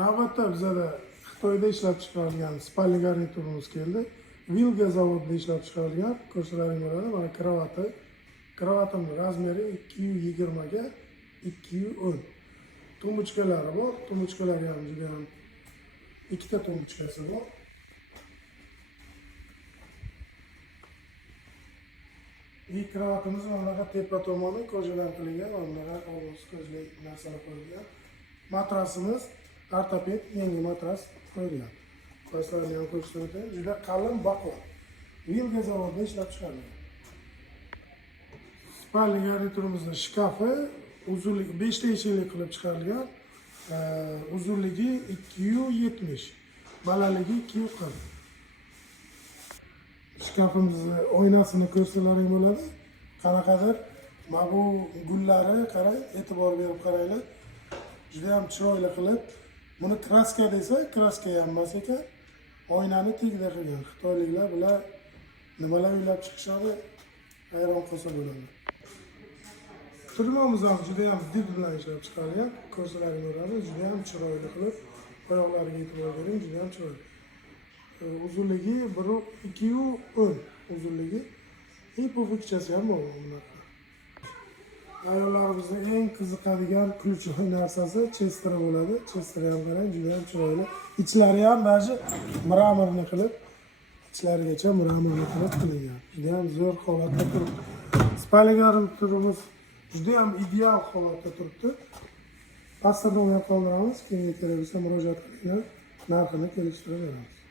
Navbatda bizada Xitoyda ishlab chiqarilgan spalni garniturimiz keldi. Vilga zavodida ishlab chiqarilgan, ko'rsalaring bo'ladi. Mana kravati. Kravatimning razmeri 220 ga 210. Tumbuchkalari bor. Tumbuchkalari ham juda ham ikkita tumbuchkasi bor. Kravatimiz mana tepa tomoni ko'jadan qilingan, mana ovoz ko'zli narsalar qo'yilgan. Matrasimiz ortoped yangi matras qo'yilgan. Qo'shlarni ham ko'rsatdim. Juda qalin baquvvat. Vilga zavodida ishlab chiqarilgan. Spalni garniturimizning shkafi uzunligi 5 ta eshikli qilib chiqarilgan. Uzunligi 270, balandligi 240. Shkafimizni oynasini ko'rsalaring bo'ladi. Qanaqadir mana bu gullari qarang, e'tibor berib qaranglar. Juda ham chiroyli qilib. Buni kraska desa, kraska ham emas ekan. Oynani tegda qilgan. Xitoyliklar bular nimalar o'ylab chiqishadi, hayron qolsa bo'ladi. Turmamiz ham juda ham did bilan ishlab chiqarilgan. Ko'rsalaring bo'ladi. Juda ham chiroyli qilib. Oyoqlariga e'tibor bering, juda ham chiroyli. Uzunligi 210 uzunligi. Pufukchasi ham bor bunaqa. Ayollarimizning eng qiziqadigan ключевой narsasi chester bo'ladi. Chester ham qarang, juda ham chiroyli. Ichlari ham baji mramorni qilib, ichlarigacha mramorni qilib qilingan. Juda ham zo'r holatda turibdi. Spalni garniturimiz juda ham ideal holatda turibdi. Pastda qoldiramiz, kimga kerak bo'lsa murojaat qilinglar, narxini kelishtirib beramiz.